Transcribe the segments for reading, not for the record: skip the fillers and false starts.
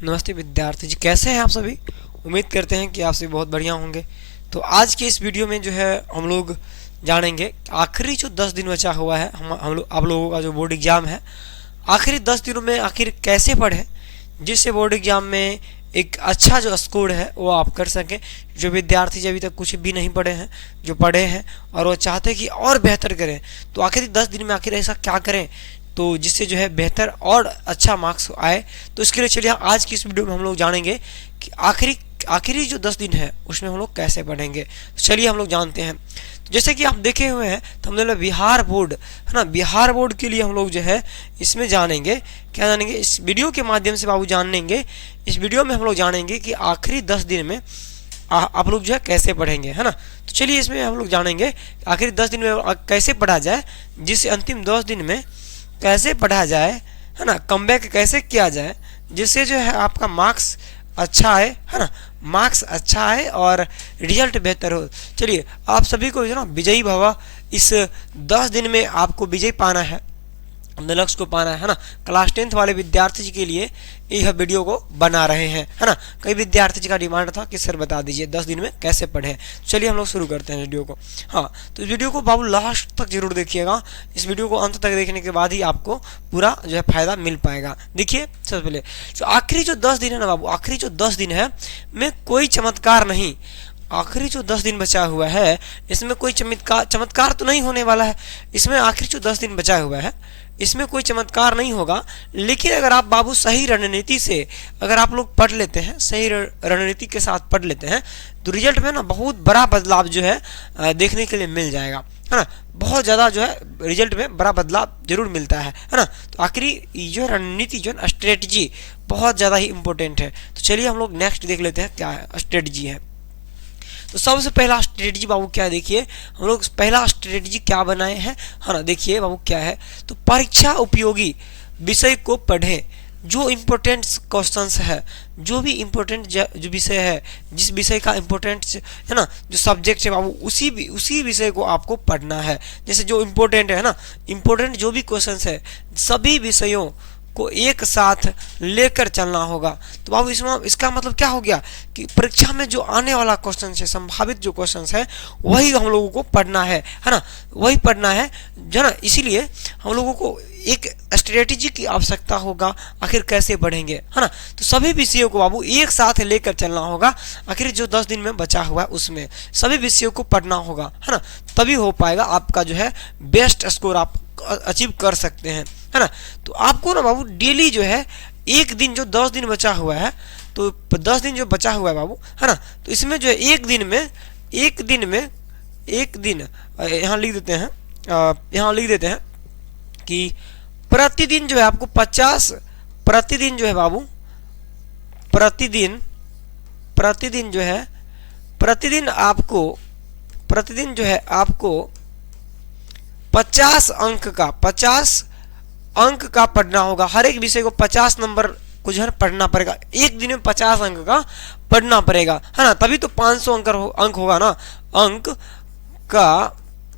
नमस्ते विद्यार्थी जी, कैसे हैं आप सभी। उम्मीद करते हैं कि आप सभी बहुत बढ़िया होंगे। तो आज के इस वीडियो में जो है हम लोग जानेंगे आखिरी जो 10 दिन बचा हुआ है हम लोग आप लोगों का जो बोर्ड एग्जाम है, आखिरी 10 दिनों में आखिर कैसे पढ़ें जिससे बोर्ड एग्जाम में एक अच्छा जो स्कोर है वो आप कर सकें। जो विद्यार्थी जो अभी तक कुछ भी नहीं पढ़े हैं, जो पढ़े हैं और वो चाहते हैं कि और बेहतर करें, तो आखिरी 10 दिन में आखिर ऐसा क्या करें तो जिससे जो है बेहतर और अच्छा मार्क्स आए। तो इसके लिए चलिए आज की इस वीडियो में हम लोग जानेंगे कि आखिरी जो 10 दिन है उसमें हम लोग कैसे पढ़ेंगे। तो चलिए हम लोग जानते हैं। तो जैसे कि आप देखे हुए हैं तो हमने बिहार बोर्ड है ना, बिहार बोर्ड के लिए हम लोग जो है इसमें जानेंगे, क्या जानेंगे इस वीडियो के माध्यम से बाबू जानेंगे। इस वीडियो में हम लोग जानेंगे कि आखिरी 10 दिन में आप लोग जो है कैसे पढ़ेंगे, है ना। तो चलिए इसमें हम लोग जानेंगे आखिरी 10 दिन में कैसे पढ़ा जाए, जिससे अंतिम 10 दिन में कैसे पढ़ा जाए, है ना, कमबैक कैसे किया जाए जिससे जो है आपका मार्क्स अच्छा आए, है ना, मार्क्स अच्छा आए और रिजल्ट बेहतर हो। चलिए आप सभी को जो ना विजयी भवा, इस 10 दिन में आपको विजय पाना है, अपने लक्ष्य को पाना है ना। क्लास 10th वाले विद्यार्थी जी के लिए यह वीडियो को बना रहे हैं, है ना। कई विद्यार्थी जी का डिमांड था कि सर बता दीजिए 10 दिन में कैसे पढ़े। चलिए हम लोग शुरू करते हैं वीडियो को। हाँ, तो इस वीडियो को बाबू लास्ट तक जरूर देखिएगा। इस वीडियो को अंत तक देखने के बाद ही आपको पूरा जो है फायदा मिल पाएगा। देखिए सबसे पहले जो आखिरी जो 10 दिन है ना बाबू, आखिरी जो 10 दिन है में कोई चमत्कार नहीं। आखिरी जो 10 दिन बचा हुआ है इसमें कोई चमत्कार तो नहीं होने वाला है। इसमें आखिरी जो 10 दिन बचा हुआ है इसमें कोई चमत्कार नहीं होगा। लेकिन अगर आप बाबू सही रणनीति से अगर आप लोग पढ़ लेते हैं, सही रणनीति के साथ पढ़ लेते हैं, तो रिजल्ट में ना बहुत बड़ा बदलाव जो है देखने के लिए मिल जाएगा, है ना। बहुत ज़्यादा जो है रिजल्ट में बड़ा बदलाव जरूर मिलता है ना। तो आखिरी जो रणनीति जो है स्ट्रेटजी बहुत ज़्यादा ही इंपॉर्टेंट है। तो चलिए हम लोग नेक्स्ट देख लेते हैं क्या स्ट्रेटजी है। तो सबसे पहला स्ट्रेटजी बाबू क्या है, देखिए हम लोग पहला स्ट्रेटजी क्या बनाए हैं, है ना। देखिए बाबू क्या है, तो परीक्षा उपयोगी विषय को पढ़ें। जो इम्पोर्टेंट क्वेश्चंस है, जो भी इम्पोर्टेंट जो विषय है, जिस विषय का इम्पोर्टेंट है ना, जो सब्जेक्ट है बाबू उसी विषय को आपको पढ़ना है। जैसे जो इम्पोर्टेंट है ना, इम्पोर्टेंट जो भी क्वेश्चंस है सभी विषयों को एक साथ लेकर चलना होगा। तो बाबू इसमें इसका मतलब क्या हो गया कि परीक्षा में जो आने वाला क्वेश्चन है, संभावित जो क्वेश्चन है वही हम लोगों को पढ़ना है ना, वही पढ़ना है जो ना। इसीलिए हम लोगों को एक स्ट्रेटेजी की आवश्यकता होगा, आखिर कैसे पढ़ेंगे, है ना। तो सभी विषयों को बाबू एक साथ लेकर चलना होगा। आखिर जो 10 दिन में बचा हुआ है उसमें सभी विषयों को पढ़ना होगा, है ना। तभी हो पाएगा आपका जो है बेस्ट स्कोर आप अचीव कर सकते हैं, है ना। तो आपको ना बाबू डेली जो है एक दिन, जो 10 दिन बचा हुआ है, तो 10 दिन जो बचा हुआ है बाबू, है ना, तो इसमें जो है एक दिन यहाँ लिख देते हैं, यहाँ लिख देते हैं कि प्रतिदिन जो है आपको 50 प्रतिदिन जो है बाबू प्रतिदिन जो है आपको 50 अंक का पढ़ना होगा। हर एक विषय को 50 नंबर को जो है पढ़ना पड़ेगा। एक दिन में 50 अंक का पढ़ना पड़ेगा, है ना। तभी तो 500 अंक होगा ना, अंक का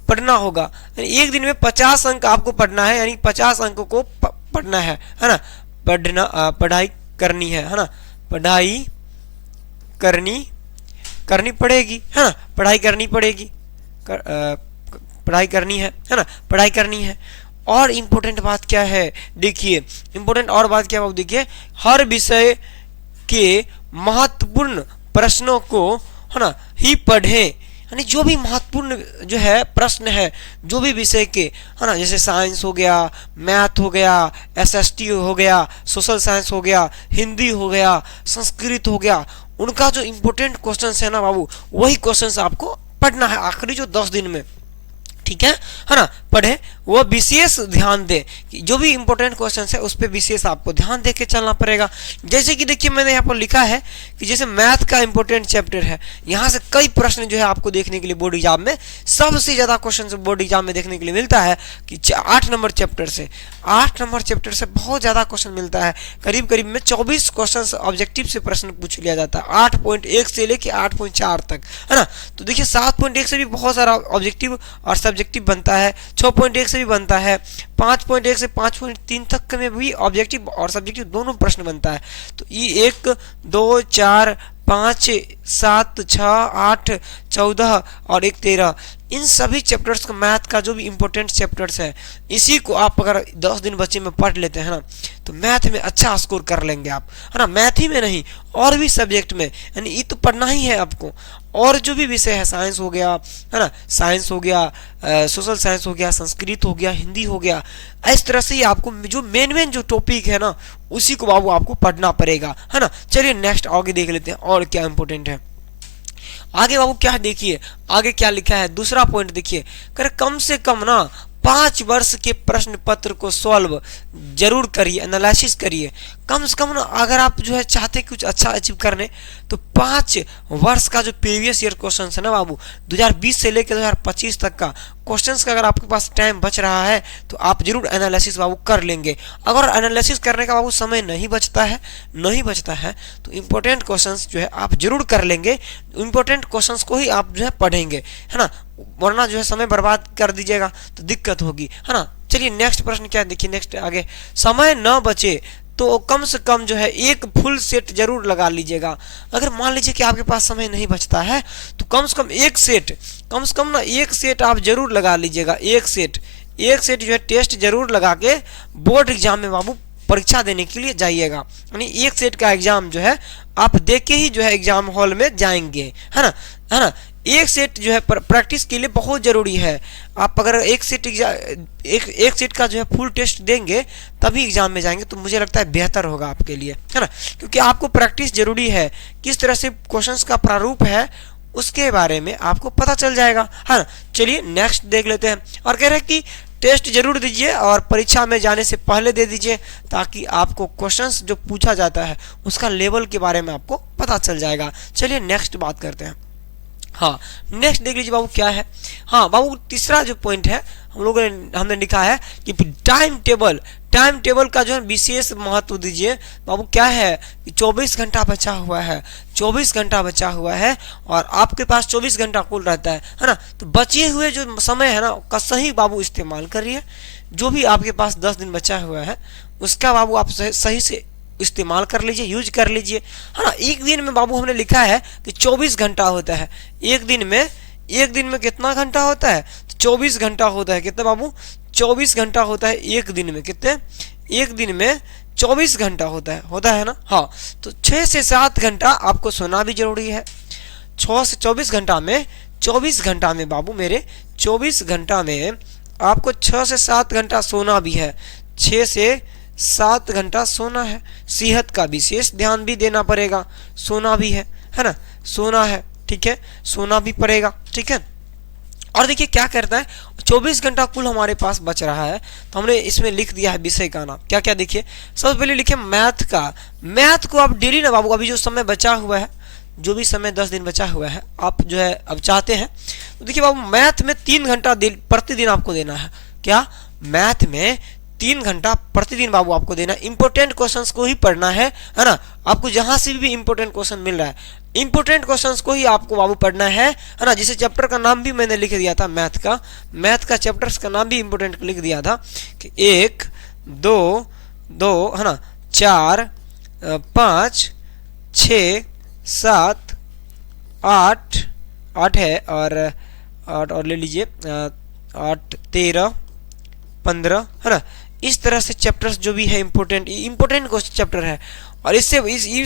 पढ़ना होगा। एक दिन में 50 अंक आपको पढ़ना है, यानी 50 अंक को पढ़ना है ना। पढ़ाई करनी है ना, पढ़ाई करनी पड़ेगी, है ना। पढ़ाई करनी पड़ेगी, पढ़ाई करनी है ना, पढ़ाई करनी है। और इम्पोर्टेंट बात क्या है, देखिए इम्पोर्टेंट और बात क्या है, देखिए हर विषय के महत्वपूर्ण प्रश्नों को, है ना, ही पढ़ें। यानी जो भी महत्वपूर्ण जो है प्रश्न है, जो भी विषय के, है ना, जैसे साइंस हो गया, मैथ हो गया, एसएसटी हो गया, सोशल साइंस हो गया, हिंदी हो गया, संस्कृत हो गया, उनका जो इम्पोर्टेंट क्वेश्चन है ना बाबू, वही क्वेश्चन आपको पढ़ना है आखिरी जो 10 दिन में, ठीक है ना। पढ़े वो विशेष ध्यान दे कि जो भी इंपॉर्टेंट क्वेश्चन है उस पर विशेष आपको ध्यान दे के चलना पड़ेगा। जैसे कि देखिए मैंने यहाँ पर लिखा है कि जैसे मैथ का इंपॉर्टेंट चैप्टर है, यहाँ से कई प्रश्न जो है आपको देखने के लिए बोर्ड एग्जाम में सबसे ज्यादा क्वेश्चन बोर्ड एग्जाम में देखने के लिए मिलता है कि 8 नंबर चैप्टर से बहुत ज्यादा क्वेश्चन मिलता है। करीब करीब में 24 क्वेश्चन ऑब्जेक्टिव से प्रश्न पूछ लिया जाता है, 8.1 से लेके 8.4 तक, है ना। तो देखिए 7.1 से भी बहुत सारा ऑब्जेक्टिव और सब्जेक्टिव बनता है, 6.1 से भी बनता है, 5.1 से 5.3 तक में भी ऑब्जेक्टिव और सब्जेक्टिव दोनों प्रश्न बनता है। तो ये 1, 2, 4, 5, 7, 6, 8, 14 और 1, 13 इन सभी चैप्टर्स का मैथ का जो भी इंपॉर्टेंट चैप्टर्स है, इसी को आप अगर 10 दिन बच्चे में पढ़ लेते हैं ना, तो मैथ में अच्छा स्कोर कर लेंगे आप, है ना। मैथ ही में नहीं, और भी सब्जेक्ट में, यानी ये तो पढ़ना ही है आपको। और जो भी विषय है, साइंस हो गया, है ना, साइंस हो गया, सोशल साइंस हो गया, संस्कृत हो गया, हिंदी हो गया, इस तरह से ही आपको जो मेन जो टॉपिक है ना, उसी को बाबू आपको पढ़ना पड़ेगा, है ना। चलिए नेक्स्ट आगे देख लेते हैं और क्या इंपॉर्टेंट है। आगे बाबू क्या देखिए, आगे क्या लिखा है, दूसरा पॉइंट देखिए, कर कम से कम ना 5 वर्ष के प्रश्न पत्र को सॉल्व जरूर करिए, एनालिसिस करिए। कम से कम ना अगर आप जो है चाहते हैं कुछ अच्छा अचीव करने, तो 5 वर्ष का जो प्रीवियस ईयर क्वेश्चन है ना बाबू, 2020 से लेकर 2025 तक का क्वेश्चंस का अगर आपके पास टाइम बच रहा है, तो आप जरूर एनालिसिस बाबू कर लेंगे। अगर एनालिसिस करने का बाबू समय नहीं बचता है तो इंपॉर्टेंट क्वेश्चंस जो है आप जरूर कर लेंगे। इंपॉर्टेंट क्वेश्चंस को ही आप जो है पढ़ेंगे, है ना, वरना जो है समय बर्बाद कर दीजिएगा तो दिक्कत होगी, है ना। चलिए नेक्स्ट प्रश्न क्या देखिए, नेक्स्ट आगे, समय न बचे तो कम से कम जो है एक फुल सेट जरूर लगा लीजिएगा। अगर मान लीजिए कि आपके पास समय नहीं बचता है, तो कम से कम एक सेट आप जरूर लगा लीजिएगा। एक सेट जो है टेस्ट जरूर लगा के बोर्ड एग्जाम में बाबू परीक्षा देने के लिए जाइएगा। यानी एक सेट का एग्जाम जो है आप दे के ही जो है एग्जाम हॉल में जाएंगे, है ना। एक सेट जो है प्रैक्टिस के लिए बहुत जरूरी है। आप अगर एक सेट का जो है फुल टेस्ट देंगे तभी एग्जाम में जाएंगे, तो मुझे लगता है बेहतर होगा आपके लिए, है ना, क्योंकि आपको प्रैक्टिस जरूरी है। किस तरह से क्वेश्चंस का प्रारूप है उसके बारे में आपको पता चल जाएगा, है ना। चलिए नेक्स्ट देख लेते हैं। और कह रहे हैं कि टेस्ट जरूर दीजिए और परीक्षा में जाने से पहले दे दीजिए, ताकि आपको क्वेश्चंस जो पूछा जाता है उसका लेवल के बारे में आपको पता चल जाएगा। चलिए नेक्स्ट बात करते हैं। हाँ, नेक्स्ट देख लीजिए बाबू क्या है। हाँ बाबू, तीसरा जो पॉइंट है हमने लिखा है कि टाइम टेबल का जो है विशेष महत्व दीजिए। बाबू क्या है कि 24 घंटा बचा हुआ है, 24 घंटा बचा हुआ है और आपके पास 24 घंटा कुल रहता है ना। तो बचे हुए जो समय है ना का सही बाबू इस्तेमाल करिए। जो भी आपके पास 10 दिन बचा हुआ है उसका बाबू आप सही से इस्तेमाल कर लीजिए, यूज कर लीजिए, है ना। एक दिन में बाबू हमने लिखा है कि 24 घंटा होता है। एक दिन में कितना घंटा होता है? तो 24 घंटा होता है। कितना बाबू? 24 घंटा होता है एक दिन में। कितने? एक दिन में 24 घंटा होता है ना। हाँ, तो 6 से 7 घंटा आपको सोना भी जरूरी है। 6 से 24 घंटा में बाबू मेरे 24 घंटा में आपको 6 से 7 घंटा सोना भी है। 6 से 7 घंटा सोना है। सेहत का विशेष ध्यान भी देना पड़ेगा। सोना भी है ना, सोना है, ठीक है, सोना भी पड़ेगा, ठीक है। और देखिए क्या करता है, 24 घंटा कुल हमारे पास बच रहा है, तो हमने इसमें लिख दिया है विषय का नाम। क्या क्या देखिए, सबसे पहले लिखे मैथ का। मैथ को आप डेली ना बाबू, अभी जो समय बचा हुआ है, जो भी समय 10 दिन बचा हुआ है, आप जो है अब चाहते हैं तो देखिए बाबू, मैथ में 3 घंटा प्रतिदिन आपको देना है। क्या? मैथ में 3 घंटा प्रतिदिन बाबू आपको देना। इंपॉर्टेंट क्वेश्चंस को ही पढ़ना है ना। आपको जहां से भी इंपॉर्टेंट क्वेश्चन मिल रहा है, इंपॉर्टेंट क्वेश्चंस को ही आपको बाबू पढ़ना है ना। जिसे चैप्टर का नाम भी मैंने लिख दिया था, मैथ का चैप्टर्स का नाम भी इंपॉर्टेंट लिख दिया था कि 1, 2 है ना, 4, 5, 6, 7, 8 है और ले लीजिए 8, 13, 15 है ना। इस तरह से चैप्टर्स जो भी है इंपॉर्टेंट क्वेश्चन चैप्टर है, और इससे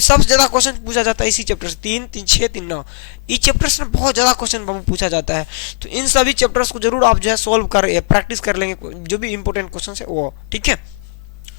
सबसे ज्यादा क्वेश्चन पूछा जाता है इसी चैप्टर से। 3, 6, 3, 9 इस चैप्टर से बहुत ज्यादा क्वेश्चन पूछा जाता है। तो इन सभी चैप्टर्स को जरूर आप जो है सॉल्व कर प्रैक्टिस कर लेंगे, जो भी इंपॉर्टेंट क्वेश्चन है वो, ठीक है।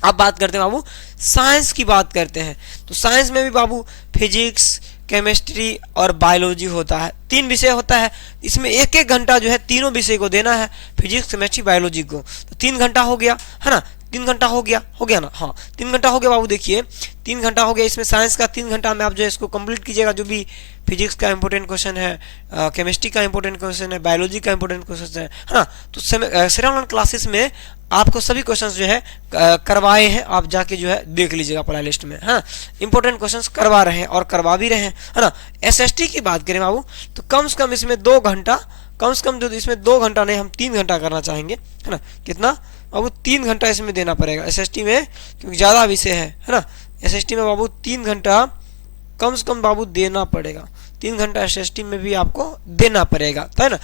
अब बात करते हैं बाबू, साइंस की बात करते हैं। तो साइंस में भी बाबू फिजिक्स, केमिस्ट्री और बायोलॉजी होता है। 3 विषय होता है। इसमें 1-1 घंटा जो है तीनों विषय को देना है, फिजिक्स, केमिस्ट्री, बायोलॉजी को। तो 3 घंटा हो गया, है ना। 3 घंटा हो गया ना। हाँ, 3 घंटा हो गया बाबू। देखिए 3 घंटा हो गया। इसमें साइंस का 3 घंटा में आप जो है इसको कंप्लीट कीजिएगा। जो भी फिजिक्स का इंपॉर्टेंट क्वेश्चन है, केमिस्ट्री का इंपॉर्टेंट क्वेश्चन है, बायोलॉजी का इंपॉर्टेंट क्वेश्चन है ना। तो सेरेमोनियल क्लासेस में आपको सभी क्वेश्चंस जो है करवाए हैं। आप जाके जो है देख लीजिएगा प्ले लिस्ट में, है ना। इंपॉर्टेंट क्वेश्चंस करवा रहे हैं और करवा भी रहे हैं, है ना। एसएसटी की बात करें बाबू, तो कम से कम इसमें 2 घंटा कम से कम जो इसमें 2 घंटा नहीं, हम 3 घंटा करना चाहेंगे, है ना। कितना बाबू? 3 घंटा इसमें देना पड़ेगा एसएसटी में, क्योंकि ज़्यादा विषय है ना। एसएसटी में बाबू 3 घंटा कम से कम बाबू देना पड़ेगा। 3 घंटा एसएसटी में भी आपको देना पड़ेगा, तो है ना।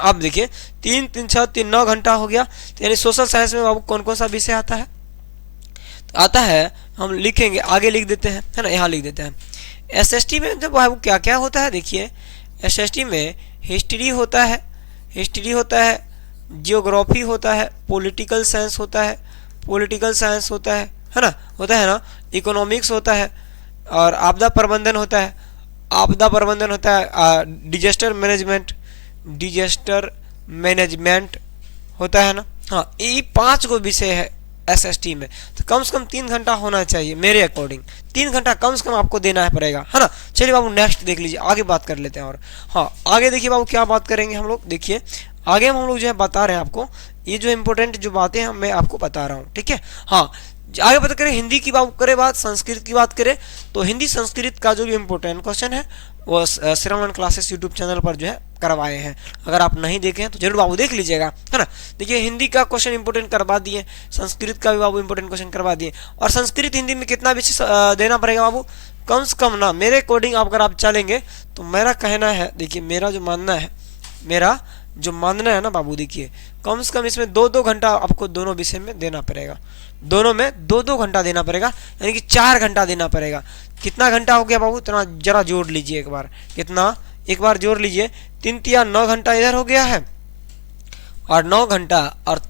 आप देखिए 3 3 6 3 9 घंटा हो गया। तो यानी सोशल साइंस में बाबू कौन कौन सा विषय आता है? तो आता है, हम लिखेंगे, आगे लिख देते हैं, है ना, यहाँ लिख देते हैं। एसएसटी में जब बाबू क्या क्या होता है, देखिए एसएसटी में हिस्ट्री होता है, हिस्ट्री होता है, जियोग्राफी होता है, पॉलिटिकल साइंस होता है, पॉलिटिकल साइंस होता है ना, होता है ना, इकोनॉमिक्स होता है, और आपदा प्रबंधन होता है, आपदा प्रबंधन होता है, डिजास्टर मैनेजमेंट, डिजास्टर मैनेजमेंट होता है ना। हाँ, ये 5 गो विषय है एसएसटी में। तो कम से कम 3 घंटा होना चाहिए मेरे अकॉर्डिंग। 3 घंटा कम से कम आपको देना है पड़ेगा, है ना। चलिए बाबू नेक्स्ट देख लीजिए, आगे बात कर लेते हैं। और हाँ, आगे देखिए बाबू क्या बात करेंगे हम लोग। देखिए आगे हम लोग जो है बता रहे हैं आपको, ये जो इम्पोर्टेंट जो बातें हैं मैं आपको बता रहा हूँ, ठीक है। हाँ, आगे बात करें हिंदी की बात करें, बात संस्कृत की बात करें, तो हिंदी संस्कृत का जो भी इम्पोर्टेंट क्वेश्चन है वो श्रवण क्लासेस यूट्यूब चैनल पर जो है करवाए हैं। अगर आप नहीं देखे हैं तो जरूर बाबू देख लीजिएगा, है ना। देखिए हिंदी का क्वेश्चन इंपोर्टेंट करवा दिए, संस्कृत का भी बाबू इंपोर्टेंट क्वेश्चन करवा दिए। और संस्कृत हिंदी में कितना विषय देना पड़ेगा बाबू? कम से कम ना, मेरे अकॉर्डिंग अगर आप चलेंगे तो मेरा कहना है, देखिए मेरा जो मानना है, मेरा जो मानना है ना बाबू, देखिए कम से कम इसमें 2-2 घंटा आपको दोनों विषय में देना पड़ेगा। दोनों में 2-2 घंटा देना पड़ेगा, यानी कि 4 घंटा देना पड़ेगा। कितना घंटा हो गया बाबू? इतना जरा जोड़ लीजिए एक बार, कितना, एक बार जोड़ लीजिए। 3 3 9 घंटा इधर हो गया है, और 9 घंटा और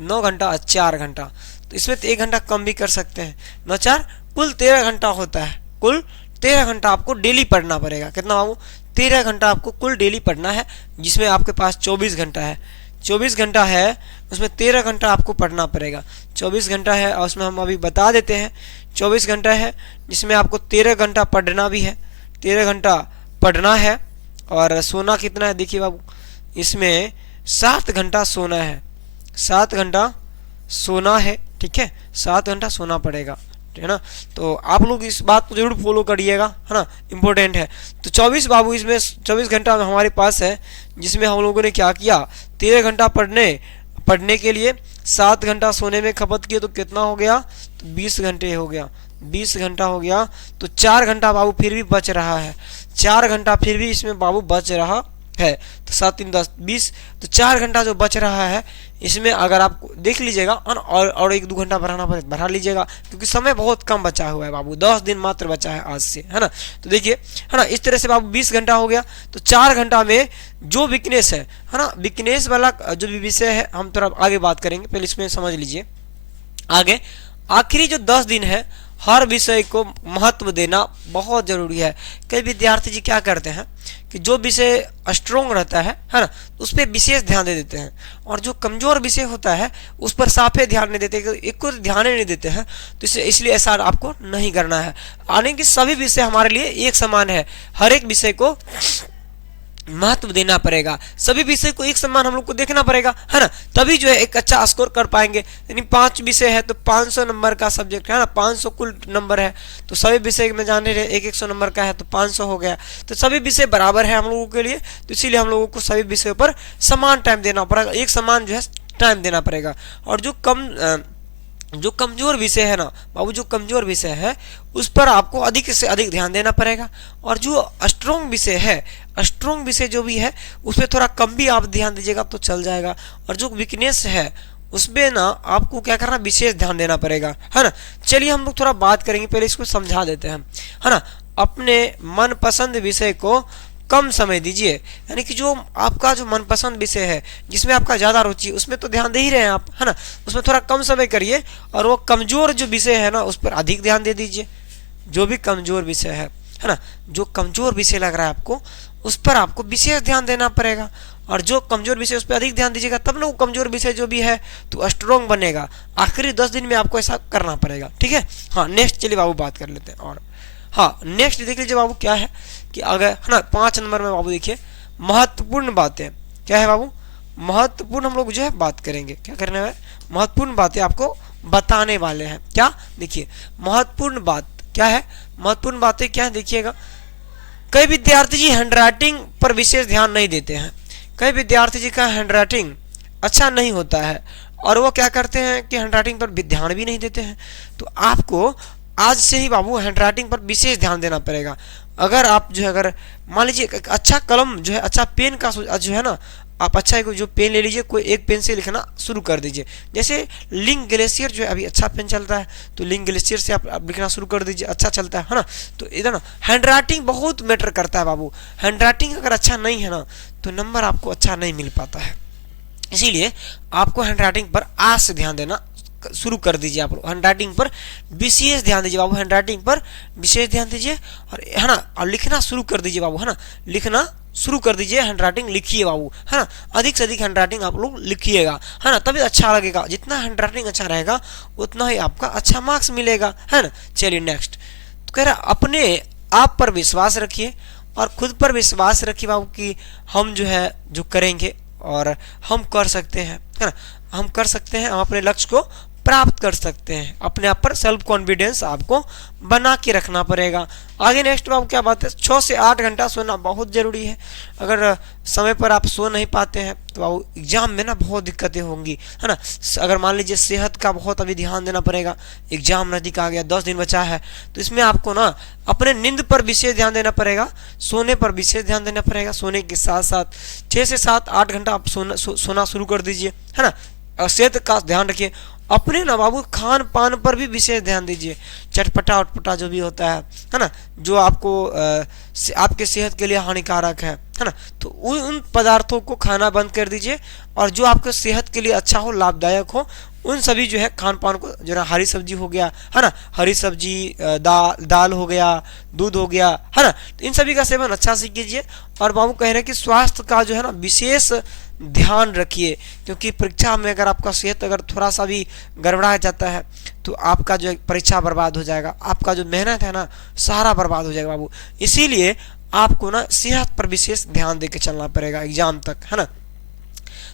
9 घंटा और 4 घंटा, तो इसमें तो 1 घंटा कम भी कर सकते हैं। 9 4 कुल 13 घंटा होता है। कुल 13 घंटा आपको डेली पढ़ना पड़ेगा। कितना बाबू? 13 घंटा आपको कुल डेली पढ़ना है, जिसमें आपके पास 24 घंटा है। 24 घंटा है, उसमें 13 घंटा आपको पढ़ना पड़ेगा। 24 घंटा है, और उसमें हम अभी बता देते हैं 24 घंटा है, जिसमें आपको 13 घंटा पढ़ना भी है, 13 घंटा पढ़ना है। और सोना कितना है? देखिए बाबू, इसमें 7 घंटा सोना है, 7 घंटा सोना है, ठीक है, 7 घंटा सोना पड़ेगा, है ना। तो आप लोग इस बात को जरूर फॉलो करिएगा, है ना, इम्पोर्टेंट है। तो 24 बाबू, इसमें 24 घंटा हमारे पास है, जिसमें हम लोगों ने क्या किया, 13 घंटा पढ़ने के लिए 7 घंटा सोने में खपत किए, तो कितना हो गया? तो 20 घंटे हो गया, 20 घंटा हो गया। तो 4 घंटा बाबू फिर भी बच रहा है, 4 घंटा फिर भी इसमें बाबू बच रहा है। तो 7 3 10 20, तो 4 घंटा जो बच रहा है इसमें अगर आप देख लीजिएगा, और 1-2 घंटा बढ़ाना पड़े बढ़ा लीजिएगा, क्योंकि समय बहुत कम बचा हुआ है बाबू, 10 दिन मात्र बचा है आज से, है ना। तो देखिए, है ना, इस तरह से बाबू 20 घंटा हो गया। तो 4 घंटा में जो वीकनेस है ना, वीकनेस वाला जो भी विषय है हम थोड़ा आगे बात करेंगे, पहले इसमें समझ लीजिए। आगे आखिरी जो 10 दिन है, हर विषय को महत्व देना बहुत जरूरी है। कई विद्यार्थी जी क्या करते हैं कि जो विषय स्ट्रोंग रहता है ना, उस पर विशेष ध्यान दे देते हैं, और जो कमजोर विषय होता है उस पर साफे ध्यान नहीं देते, एक को ध्यान नहीं देते हैं। तो इसलिए ऐसा आपको नहीं करना है। यानी कि सभी विषय हमारे लिए एक समान है, हर एक विषय को महत्व देना पड़ेगा, सभी विषय को एक समान हम लोग को देखना पड़ेगा, है ना, तभी जो है एक अच्छा स्कोर कर पाएंगे। यानी 5 विषय है तो 500 नंबर का सब्जेक्ट है ना, 500 कुल नंबर है, तो सभी विषय में जाने रहे 100 नंबर का है तो 500 हो गया। तो सभी विषय बराबर है हम लोगों के लिए, तो इसीलिए हम लोगों को सभी विषयों पर समान टाइम देना पड़ेगा, एक समान जो है टाइम देना पड़ेगा। और जो कमजोर विषय है ना बाबू, जो कमजोर विषय है उस पर आपको अधिक से अधिक ध्यान देना पड़ेगा, और जो स्ट्रॉन्ग विषय है, स्ट्रॉन्ग विषय जो भी है उस पर थोड़ा कम भी आप ध्यान दीजिएगा तो चल जाएगा। और जो वीकनेस है उसमें ना आपको क्या करना, विशेष ध्यान देना पड़ेगा, है ना। चलिए हम लोग थोड़ा बात करेंगे, पहले इसको समझा देते हैं, है ना। अपने मनपसंद विषय को कम समय दीजिए, यानी कि जो आपका जो मनपसंद विषय है, जिसमें आपका ज़्यादा रुचि है, उसमें तो ध्यान दे ही रहे हैं आप, है ना, उसमें थोड़ा कम समय करिए। और वो कमज़ोर जो विषय है ना उस पर अधिक ध्यान दे दीजिए। जो भी कमज़ोर विषय है ना, जो कमज़ोर विषय लग रहा है आपको, उस पर आपको विशेष ध्यान देना पड़ेगा। और जो कमज़ोर विषय उस पर अधिक ध्यान दीजिएगा, तब ना वो कमज़ोर विषय जो भी है तो स्ट्रॉन्ग बनेगा। आखिरी 10 दिन में आपको ऐसा करना पड़ेगा, ठीक है। हाँ, नेक्स्ट चलिए बाबू बात कर लेते हैं। और हाँ, नेक्स्ट देख लीजिए बाबू क्या है कि अगर, है ना, 5 नंबर में बाबू देखिए महत्वपूर्ण बातें, क्या है बाबू, महत्वपूर्ण हम लोग जो है बात करेंगे, क्या करना है, महत्वपूर्ण बातें आपको बताने वाले हैं। क्या, देखिए महत्वपूर्ण बात क्या है, महत्वपूर्ण बातें क्या है, देखिएगा। कई विद्यार्थी जी हैंडराइटिंग पर विशेष ध्यान नहीं देते हैं, कई विद्यार्थी जी का हैंडराइटिंग अच्छा नहीं होता है और वो क्या करते हैं कि हैंडराइटिंग पर ध्यान भी नहीं देते हैं। तो आपको आज से ही बाबू हैंडराइटिंग पर विशेष ध्यान देना पड़ेगा। अगर आप जो है, अगर मान लीजिए एक अच्छा कलम जो है, अच्छा पेन का जो है ना, आप अच्छा एक जो पेन ले लीजिए, कोई एक पेन से लिखना शुरू कर दीजिए। जैसे लिंक ग्लेशियर जो है अभी अच्छा पेन चलता है, तो लिंक ग्लेशियर से आप लिखना शुरू कर दीजिए, अच्छा चलता है ना। तो इधर ना हैंडराइटिंग बहुत मैटर करता है बाबू। हैंडराइटिंग अगर अच्छा नहीं है ना तो नंबर आपको अच्छा नहीं मिल पाता है। इसीलिए आपको हैंडराइटिंग पर आज से ध्यान देना शुरू कर दीजिए। आप हैंडराइटिंग पर विशेष ध्यान दीजिए बाबू, हैंडराइटिंग पर विशेष ध्यान दीजिए और है ना, और लिखना शुरू कर दीजिए बाबू, है ना, लिखना शुरू कर दीजिए, हैंडराइटिंग लिखिए बाबू, है ना, अधिक से अधिक हैंडराइटिंग आप लोग लिखिएगा, है ना, तभी अच्छा लगेगा। जितना हैंडराइटिंग अच्छा रहेगा उतना ही आपका अच्छा मार्क्स मिलेगा, है ना। चलिए नेक्स्ट, तो कह रहा अपने आप पर विश्वास रखिए और खुद पर विश्वास रखिए बाबू कि हम जो है जो करेंगे और हम कर सकते हैं, है ना, हम कर सकते हैं, हम अपने लक्ष्य को प्राप्त कर सकते हैं। अपने आप पर सेल्फ कॉन्फिडेंस आपको बना के रखना पड़ेगा। आगे नेक्स्ट बाबू क्या बात है, 6 से 8 घंटा सोना बहुत जरूरी है। अगर समय पर आप सो नहीं पाते हैं तो बाबू एग्जाम में ना बहुत दिक्कतें होंगी, है ना। अगर मान लीजिए सेहत का बहुत अभी ध्यान देना पड़ेगा, एग्जाम नजदीक आ गया, 10 दिन बचा है, तो इसमें आपको ना अपने नींद पर विशेष ध्यान देना पड़ेगा, सोने पर विशेष ध्यान देना पड़ेगा। सोने के साथ साथ 6 से 7-8 घंटा आप सोना शुरू कर दीजिए, है ना। सेहत का ध्यान रखिए। अपने ना बाबू खान पान पर भी विशेष ध्यान दीजिए। चटपटा उटपटा जो भी होता है ना, जो आपको आपके सेहत के लिए हानिकारक है ना, तो उन पदार्थों को खाना बंद कर दीजिए और जो आपके सेहत के लिए अच्छा हो, लाभदायक हो, उन सभी जो है खान पान को, जो ना हरी सब्जी हो गया, है ना, हरी सब्जी, दाल हो गया, दूध हो गया, है ना, तो इन सभी का सेवन अच्छा से कीजिए। और बाबू कह रहे हैं कि स्वास्थ्य का जो है ना विशेष ध्यान रखिए, क्योंकि परीक्षा में अगर आपका सेहत अगर थोड़ा सा भी गड़बड़ा जाता है तो आपका जो परीक्षा बर्बाद हो जाएगा, आपका जो मेहनत है ना सारा बर्बाद हो जाएगा बाबू। इसीलिए आपको ना सेहत पर विशेष ध्यान देकर चलना पड़ेगा एग्जाम तक, है ना।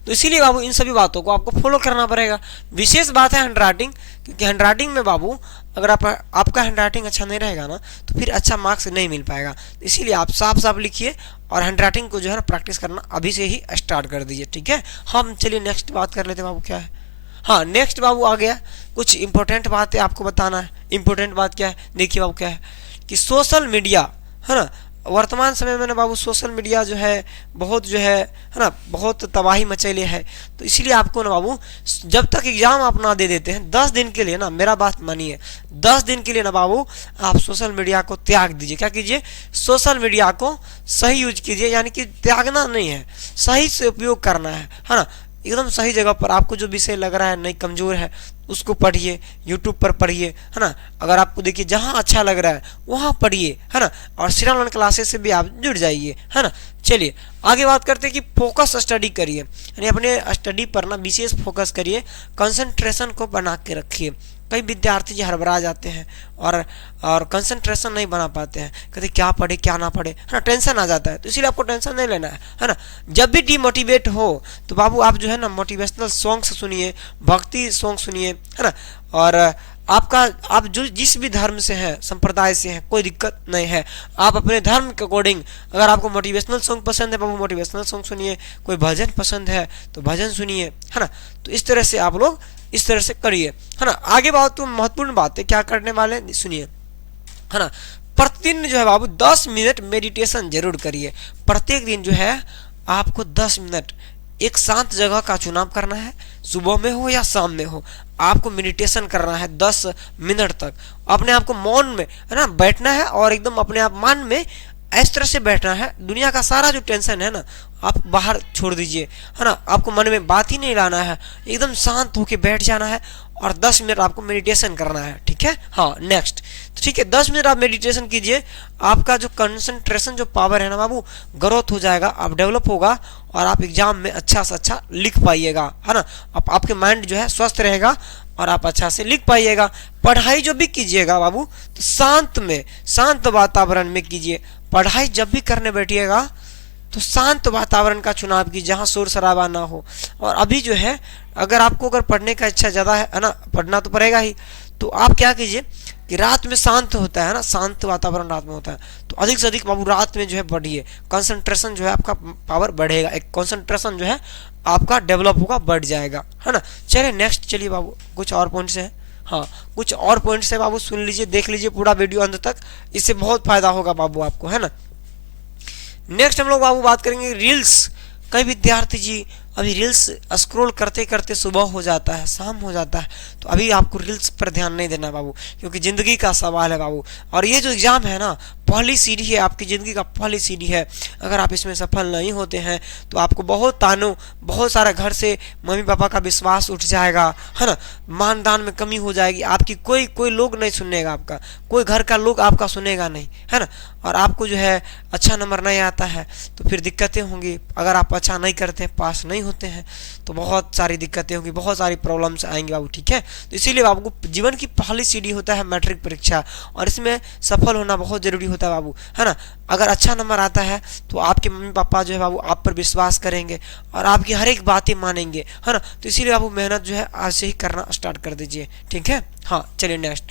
तो इसीलिए बाबू इन सभी बातों को आपको फॉलो करना पड़ेगा। विशेष बात है हैंडराइटिंग, क्योंकि हैंडराइटिंग में बाबू अगर आपका हैंडराइटिंग अच्छा नहीं रहेगा ना तो फिर अच्छा मार्क्स नहीं मिल पाएगा। इसीलिए आप साफ साफ लिखिए और हैंडराइटिंग को जो है ना प्रैक्टिस करना अभी से ही स्टार्ट कर दीजिए, ठीक है। हम चलिए नेक्स्ट बात कर लेते हैं बाबू, क्या है। हाँ नेक्स्ट बाबू आ गया, कुछ इंपॉर्टेंट बातें आपको बताना है। इंपॉर्टेंट बात क्या है, देखिए बाबू क्या है कि सोशल मीडिया, है ना, वर्तमान समय में ना बाबू सोशल मीडिया जो है बहुत जो है ना बहुत तबाही मचैले है। तो इसलिए आपको ना बाबू जब तक एग्जाम आप ना दे देते हैं 10 दिन के लिए ना, मेरा बात मानिए, 10 दिन के लिए ना बाबू आप सोशल मीडिया को त्याग दीजिए। क्या कीजिए, सोशल मीडिया को सही यूज कीजिए, यानी कि त्यागना नहीं है, सही से उपयोग करना है ना। एकदम सही जगह पर आपको जो विषय लग रहा है नहीं कमजोर है उसको पढ़िए, यूट्यूब पर पढ़िए, है ना। अगर आपको देखिए जहाँ अच्छा लग रहा है वहाँ पढ़िए, है ना, और श्री ऑनलाइन क्लासेस से भी आप जुड़ जाइए, है ना। चलिए आगे बात करते हैं कि फोकस स्टडी करिए, यानी अपने स्टडी पर ना विशेष फोकस करिए, कंसंट्रेशन को बना के रखिए। कई विद्यार्थी जो हड़बड़ा जाते हैं और कंसंट्रेशन नहीं बना पाते हैं, कहते क्या पढ़े क्या ना पढ़े, है ना, टेंशन आ जाता है। तो इसीलिए आपको टेंशन नहीं लेना है ना। जब भी डिमोटिवेट हो तो बाबू आप जो है ना मोटिवेशनल सॉन्ग्स सुनिए, भक्ति सॉन्ग सुनिए, है ना। और आप जो जिस भी धर्म से हैं, संप्रदाय से हैं, कोई दिक्कत नहीं है। आप अपने धर्म के अकॉर्डिंग, अगर आपको मोटिवेशनल सॉन्ग पसंद है बाबू मोटिवेशनल सॉन्ग सुनिए, कोई भजन पसंद है तो भजन सुनिए, है ना। तो इस तरह से आप लोग इस तरह से करिए, है ना। आगे बात तो महत्वपूर्ण बात है, क्या करने वाले सुनिए, है ना। प्रतिदिन जो है बाबू 10 मिनट मेडिटेशन जरूर करिए। प्रत्येक दिन जो है आपको 10 मिनट एक शांत जगह का चुनाव करना है, सुबह में हो या शाम में हो, आपको मेडिटेशन करना है 10 मिनट तक। अपने आप को मौन में, है ना, बैठना है और एकदम अपने आप मन में इस तरह से बैठना है, दुनिया का सारा जो टेंशन है ना आप बाहर छोड़ दीजिए, है ना। आपको मन में बात ही नहीं लाना है, एकदम शांत होके बैठ जाना है और 10 मिनट आपको मेडिटेशन करना है, ठीक है। हाँ नेक्स्ट, तो ठीक है 10 मिनट आप मेडिटेशन कीजिए, आपका जो कंसंट्रेशन जो पावर है ना बाबू ग्रोथ हो जाएगा, आप डेवलप होगा और आप एग्जाम में अच्छा से अच्छा लिख पाइएगा, है ना। आपके माइंड जो है स्वस्थ रहेगा और आप अच्छा से लिख पाइएगा। पढ़ाई जो भी कीजिएगा बाबू तो शांत में, शांत वातावरण में कीजिए। पढ़ाई जब भी करने बैठिएगा तो शांत वातावरण का चुनाव कीजिए, जहाँ शोर शराबा ना हो। और अभी जो है अगर आपको पढ़ने का इच्छा ज़्यादा है ना, पढ़ना तो पड़ेगा ही, तो आप क्या कीजिए कि रात में शांत होता है ना, शांत वातावरण रात में होता है, तो अधिक से अधिक बाबू रात में जो है बढ़िए, कंसंट्रेशन जो है आपका पावर बढ़ेगा, एक कंसंट्रेशन जो है आपका डेवलप होगा, बढ़ जाएगा, है ना। चलिए नेक्स्ट, चलिए बाबू कुछ और पॉइंट्स हैं। हाँ, कुछ और पॉइंट्स है बाबू, सुन लीजिए, देख लीजिए पूरा वीडियो अंत तक, इससे बहुत फायदा होगा बाबू आपको, है ना। नेक्स्ट हम लोग बाबू बात करेंगे रील्स। कई विद्यार्थी जी अभी रील्स स्क्रॉल करते करते सुबह हो जाता है, शाम हो जाता है, तो अभी आपको रील्स पर ध्यान नहीं देना बाबू, क्योंकि ज़िंदगी का सवाल है बाबू। और ये जो एग्ज़ाम है ना, पहली सीढ़ी है आपकी ज़िंदगी का, पहली सीढ़ी है। अगर आप इसमें सफल नहीं होते हैं तो आपको बहुत तानों, बहुत सारा घर से मम्मी पापा का विश्वास उठ जाएगा, है ना, मानदान में कमी हो जाएगी आपकी, कोई कोई लोग नहीं सुनेगा आपका, कोई घर का लोग आपका सुनेगा नहीं, है ना। और आपको जो है अच्छा नंबर नहीं आता है तो फिर दिक्कतें होंगी, अगर आप अच्छा नहीं करते, पास नहीं होते हैं तो बहुत सारी दिक्कतें होंगी, बहुत सारी प्रॉब्लम्स आएंगे बाबू, ठीक है। तो इसीलिए आपको जीवन की पहली सीढ़ी होता है मैट्रिक परीक्षा, और इसमें सफल होना बहुत ज़रूरी होता है बाबू, है ना। अगर अच्छा नंबर आता है तो आपके मम्मी पापा जो है बाबू आप पर विश्वास करेंगे और आपकी हर एक बातें मानेंगे, है ना। तो इसीलिए बाबू मेहनत जो है आज से ही करना स्टार्ट कर दीजिए, ठीक है। हाँ चलिए नेक्स्ट,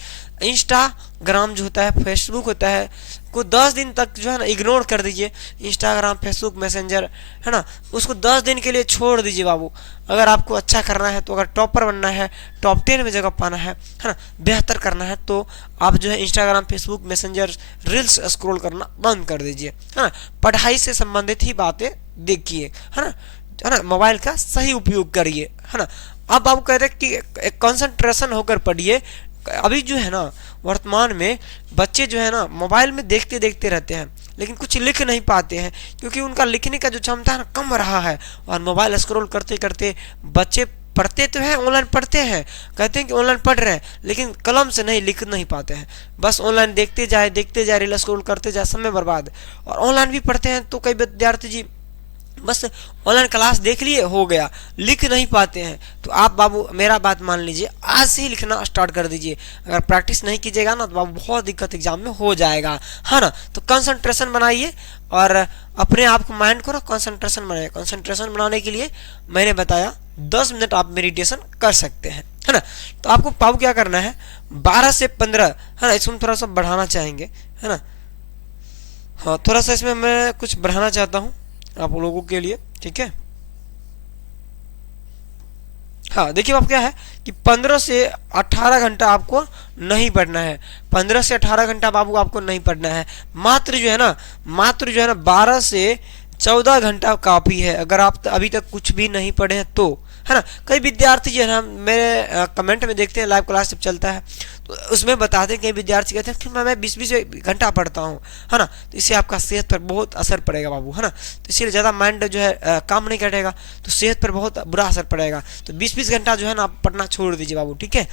इंस्टाग्राम जो होता है, फेसबुक होता है, को 10 दिन तक जो है ना इग्नोर कर दीजिए। इंस्टाग्राम, फेसबुक, मैसेंजर, है ना, उसको 10 दिन के लिए छोड़ दीजिए बाबू। अगर आपको अच्छा करना है, तो अगर टॉपर बनना है, टॉप 10 में जगह पाना है ना, बेहतर करना है, तो आप जो है Instagram, Facebook, messenger, reels scroll करना बंद कर दीजिए, है ना। पढ़ाई से संबंधित ही बातें देखिए, है ना, मोबाइल का सही उपयोग करिए, है ना। अब आप कहते हैं कि कंसंट्रेशन होकर पढ़िए। अभी जो है ना वर्तमान में बच्चे जो है ना मोबाइल में देखते देखते रहते हैं, लेकिन कुछ लिख नहीं पाते हैं, क्योंकि उनका लिखने का जो क्षमता है ना कम रहा है। और मोबाइल स्क्रॉल करते करते बच्चे पढ़ते तो हैं, ऑनलाइन पढ़ते हैं, कहते हैं कि ऑनलाइन पढ़ रहे हैं, लेकिन कलम से नहीं लिख नहीं पाते हैं, बस ऑनलाइन देखते जाए, रील स्क्रॉल करते जाए, समय बर्बाद। और ऑनलाइन भी पढ़ते हैं तो कई विद्यार्थी जी बस ऑनलाइन क्लास देख लिए, हो गया, लिख नहीं पाते हैं। तो आप बाबू मेरा बात मान लीजिए, आज से ही लिखना स्टार्ट कर दीजिए। अगर प्रैक्टिस नहीं कीजिएगा ना तो बाबू बहुत दिक्कत एग्जाम में हो जाएगा, है ना। तो कंसंट्रेशन बनाइए और अपने आप को, माइंड को ना कंसंट्रेशन बनाइए। कंसंट्रेशन बनाने के लिए मैंने बताया 10 मिनट आप मेडिटेशन कर सकते हैं, है ना। तो आपको बाबू क्या करना है, 12 से 15, है ना, इसमें थोड़ा सा बढ़ाना चाहेंगे, है ना। हाँ थोड़ा सा इसमें मैं कुछ बढ़ाना चाहता हूँ आप लोगों के लिए, ठीक है। हाँ देखिए आप क्या है कि 15 से 18 घंटा आपको नहीं पढ़ना है, 15 से 18 घंटा बाबू आपको नहीं पढ़ना है। मात्र जो है ना 12 से 14 घंटा काफ़ी है, अगर आप अभी तक कुछ भी नहीं पढ़े हैं तो, है ना। कई विद्यार्थी जो है ना मेरे कमेंट में देखते हैं, लाइव क्लास जब चलता है तो उसमें बताते हैं, कई विद्यार्थी कहते हैं कि मैं 20-20 घंटा पढ़ता हूँ, है ना। तो इससे आपका सेहत पर बहुत असर पड़ेगा बाबू, है ना। तो इसीलिए ज़्यादा माइंड जो है काम नहीं करेगा तो सेहत पर बहुत बुरा असर पड़ेगा। तो 20-20 घंटा जो है ना आप पढ़ना छोड़ दीजिए बाबू, ठीक है।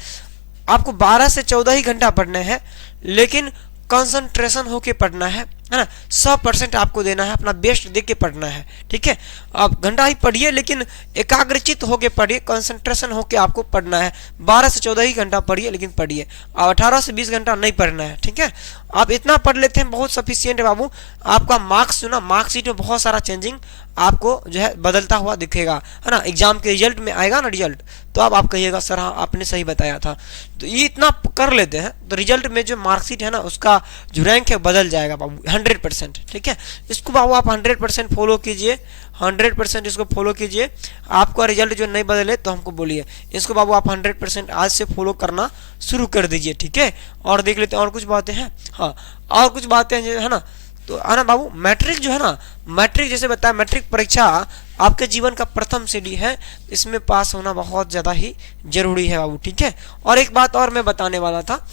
आपको 12 से 14 ही घंटा पढ़ना है, लेकिन कंसंट्रेशन होके पढ़ना है ना। 100% आपको देना है, अपना बेस्ट दे के पढ़ना है, ठीक है। आप घंटा ही पढ़िए, लेकिन एकाग्रचित होके पढ़िए, कंसंट्रेशन होके आपको पढ़ना है। 12 से 14 ही घंटा पढ़िए, लेकिन पढ़िए। और 18 से 20 घंटा नहीं पढ़ना है, ठीक है। आप इतना पढ़ लेते हैं बहुत सफिशियंट है बाबू। आपका मार्क्स जो ना, मार्कशीट में बहुत सारा चेंजिंग आपको जो है बदलता हुआ दिखेगा, है ना। एग्जाम के रिजल्ट में आएगा ना रिजल्ट, तो आप कहिएगा सर हाँ आपने सही बताया था। तो ये इतना कर लेते हैं तो रिजल्ट में जो मार्कशीट है ना उसका जो रैंक है बदल जाएगा बाबू 100%, ठीक है। इसको बाबू आप 100% फॉलो कीजिए, 100% इसको फॉलो कीजिए। आपका रिजल्ट जो नहीं बदले तो हमको बोलिए। इसको बाबू आप 100% आज से फॉलो करना शुरू कर दीजिए, ठीक है। और देख लेते हैं और कुछ बातें हैं। हाँ और कुछ बातें हैं है ना, तो है ना बाबू, मैट्रिक जो है ना, मैट्रिक जैसे बताया, मैट्रिक परीक्षा आपके जीवन का प्रथम सीढ़ी है, इसमें पास होना बहुत ज़्यादा ही जरूरी है बाबू, ठीक है। और एक बात और मैं बताने वाला था,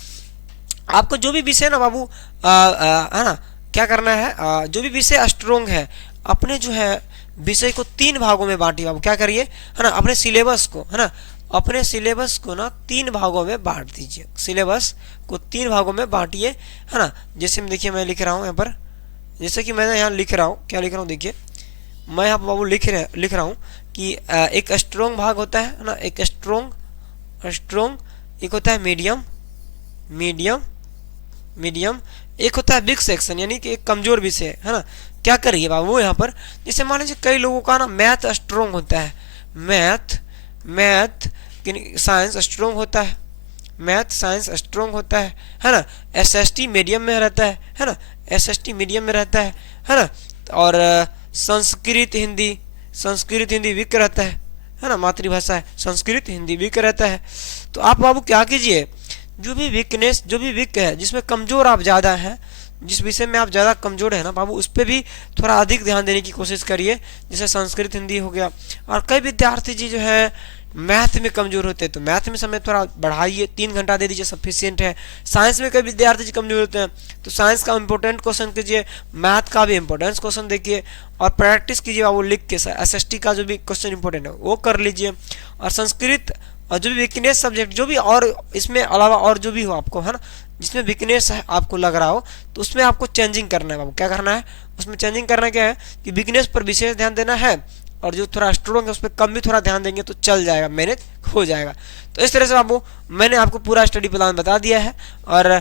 आपको जो भी विषय ना बाबू है ना क्या करना है, जो भी विषय स्ट्रोंग है अपने जो है विषय को 3 भागों में बांटिए बाबू। क्या करिए, है ना, अपने सिलेबस को, है ना, अपने सिलेबस को ना 3 भागों में बांट दीजिए। सिलेबस को 3 भागों में बांटिए, है ना। जैसे मैं देखिए मैं लिख रहा हूँ यहाँ पर, जैसे कि मैंने यहाँ लिख रहा हूँ, क्या लिख रहा हूँ देखिए, मैं यहाँ बाबू लिख रहा हूँ कि एक स्ट्रोंग भाग होता है ना, एक स्ट्रोंग, एक होता है मीडियम, एक होता है वीक सेक्शन, यानी कि एक कमजोर विषय, है ना। क्या करिए बाबू यहाँ पर, जैसे मान लीजिए कई लोगों का ना मैथ स्ट्रोंग होता है, मैथ साइंस स्ट्रोंग होता है, मैथ साइंस स्ट्रॉन्ग होता है ना। एसएसटी मीडियम में रहता है ना, एसएसटी मीडियम में रहता है ना। और संस्कृत हिंदी वीक रहता है ना, मातृभाषा है, संस्कृत हिंदी वीक रहता है। तो आप बाबू क्या कीजिए, जो भी वीक है, जिसमें कमज़ोर आप ज़्यादा हैं, जिस विषय में आप ज़्यादा कमज़ोर है ना बाबू, उस पर भी थोड़ा अधिक ध्यान देने की कोशिश करिए। जैसे संस्कृत हिंदी हो गया। और कई विद्यार्थी जी जो है मैथ में कमज़ोर होते हैं, तो मैथ में समय थोड़ा बढ़ाइए, 3 घंटा दे दीजिए, सफिशियंट है। साइंस में कई विद्यार्थी जी कमज़ोर होते हैं, तो साइंस का इंपॉर्टेंट क्वेश्चन कीजिए, मैथ का भी इंपॉर्टेंस क्वेश्चन देखिए, और प्रैक्टिस कीजिए बाबू लिख के। एसएसटी का जो भी क्वेश्चन इंपॉर्टेंट है वो कर लीजिए। और संस्कृत और जो भी वीकनेस सब्जेक्ट जो भी, और इसमें अलावा और जो भी हो आपको, है ना, जिसमें वीकनेस है आपको लग रहा हो, तो उसमें आपको चेंजिंग करना है बाबू। क्या करना है उसमें चेंजिंग करना क्या है कि वीकनेस पर विशेष ध्यान देना है, और जो थोड़ा स्ट्रॉन्ग है उस पर कम भी थोड़ा ध्यान देंगे तो चल जाएगा, मैनेज हो जाएगा। तो इस तरह से बाबू मैंने आपको पूरा स्टडी प्लान बता दिया है। और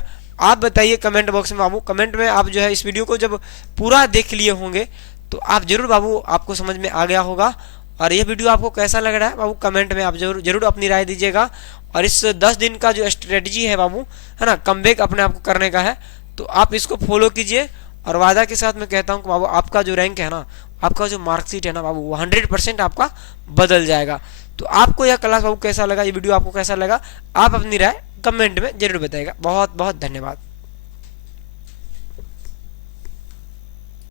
आप बताइए कमेंट बॉक्स में बाबू, कमेंट में आप जो है इस वीडियो को जब पूरा देख लिए होंगे तो आप जरूर बाबू, आपको समझ में आ गया होगा। और ये वीडियो आपको कैसा लग रहा है बाबू, कमेंट में आप जरूर अपनी राय दीजिएगा। और इस 10 दिन का जो स्ट्रेटजी है बाबू, है ना, कमबैक अपने आप को करने का है, तो आप इसको फॉलो कीजिए। और वादा के साथ मैं कहता हूँ कि बाबू आपका जो रैंक है ना, आपका जो मार्कशीट है ना बाबू, वो 100% आपका बदल जाएगा। तो आपको यह क्लास बाबू कैसा लगा, ये वीडियो आपको कैसा लगा, आप अपनी राय कमेंट में जरूर बताइएगा। बहुत बहुत धन्यवाद।